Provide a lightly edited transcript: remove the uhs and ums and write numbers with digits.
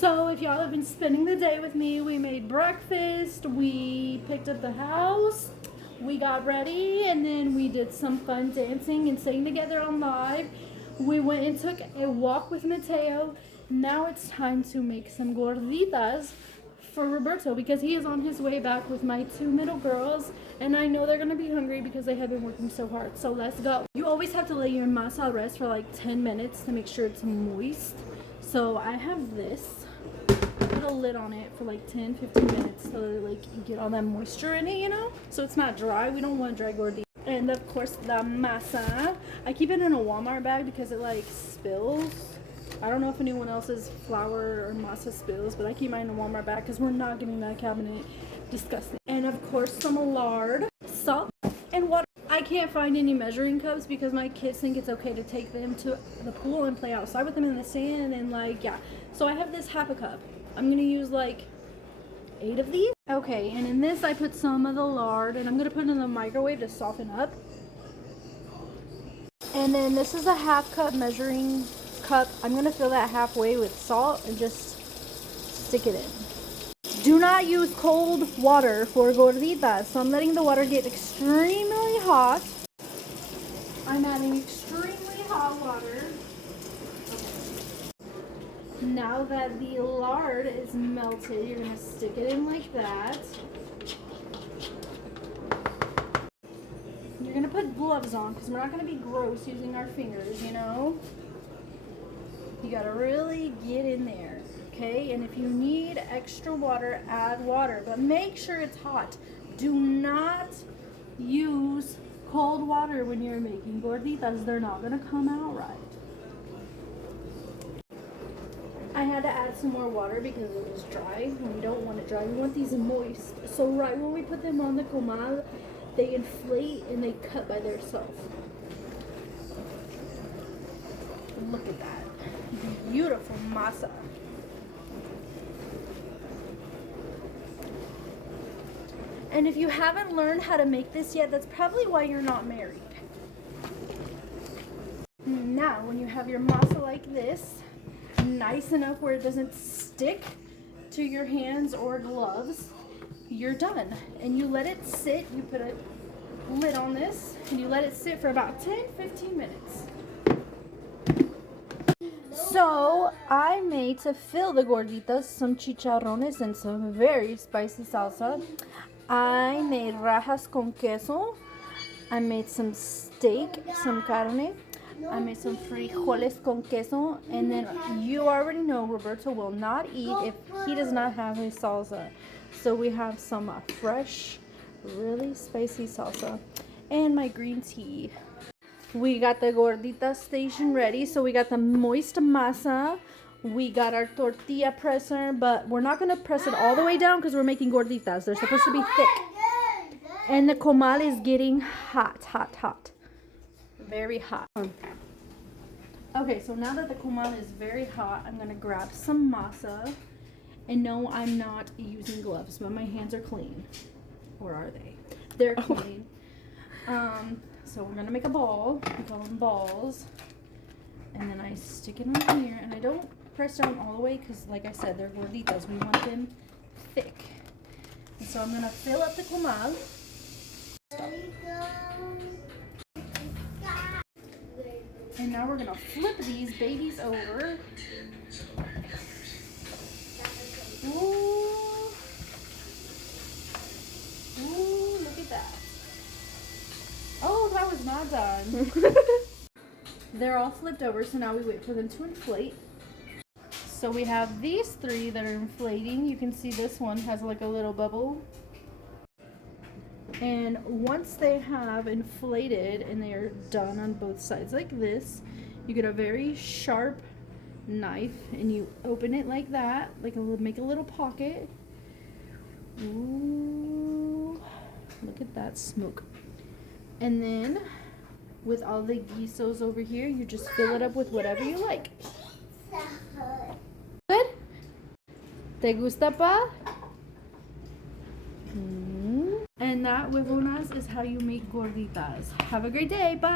So if y'all have been spending the day with me, we made breakfast, we picked up the house, we got ready, and then we did some fun dancing and singing together on live. We went and took a walk with Mateo. Now it's time to make some gorditas for Roberto because he is on his way back with my two middle girls, and I know they're gonna be hungry because they have been working so hard. So let's go. You always have to let your masa rest for like 10 minutes to make sure it's moist. So I have this. Put a lid on it for like 10-15 minutes so that like you get all that moisture in it, you know, so it's not dry. We don't want dry gordita. And of course the masa, I keep it in a Walmart bag because it like spills. I don't know if anyone else's flour or masa spills, but I keep mine in a Walmart bag because we're not getting that cabinet. Disgusting. And of course some lard, salt, and water. I can't find any measuring cups because my kids think it's okay to take them to the pool and play outside with them in the sand and like, yeah. So I have this half a cup. I'm gonna use like 8 of these. Okay, and in this I put some of the lard and I'm gonna put it in the microwave to soften up. And then this is a half cup measuring cup. I'm gonna fill that halfway with salt and just stick it in. Do not use cold water for gorditas. So I'm letting the water get extremely hot. I'm adding extremely hot water. Now that the lard is melted, you're going to stick it in like that. You're going to put gloves on because we're not going to be gross using our fingers, you know? You got to really get in there, okay? And if you need extra water, add water, but make sure it's hot. Do not use cold water when you're making gorditas. They're not going to come out right. I had to add some more water because it was dry, and we don't want it dry. We want these moist. So right when we put them on the comal, they inflate and they cut by themselves. Look at that. Beautiful masa. And if you haven't learned how to make this yet, that's probably why you're not married. Now, when you have your masa like this, nice enough where it doesn't stick to your hands or gloves, you're done. And you let it sit. You put a lid on this and you let it sit for about 10-15 minutes. So I made, to fill the gorditas, some chicharrones and some very spicy salsa. I made rajas con queso. I made some steak, some carne. I made some frijoles con queso, and then you already know Roberto will not eat if he does not have his salsa. So we have some fresh, really spicy salsa, and my green tea. We got the gordita station ready, so we got the moist masa. We got our tortilla presser, but we're not going to press it all the way down because we're making gorditas. They're supposed to be thick. And the comal is getting hot, hot, hot. Very hot. Okay, so now that the comal is very hot, I'm gonna grab some masa. And no, I'm not using gloves, but my hands are clean. Or are they? They're clean. So we're gonna make a ball. We call them balls. And then I stick it on here, and I don't press down all the way because, like I said, they're gorditas. We want them thick. And so I'm gonna fill up the comal. And now we're gonna flip these babies over. Ooh. Ooh, look at that. Oh, that was not done. They're all flipped over, so now we wait for them to inflate. So we have these 3 that are inflating. You can see this one has like a little bubble. And once they have inflated and they are done on both sides like this, you get a very sharp knife and you open it like that, like make a little pocket. Ooh, look at that smoke. And then with all the guisos over here, you just fill it up with whatever you like. Good? ¿Te gusta, pa? And that, huevonas, is how you make gorditas. Have a great day. Bye.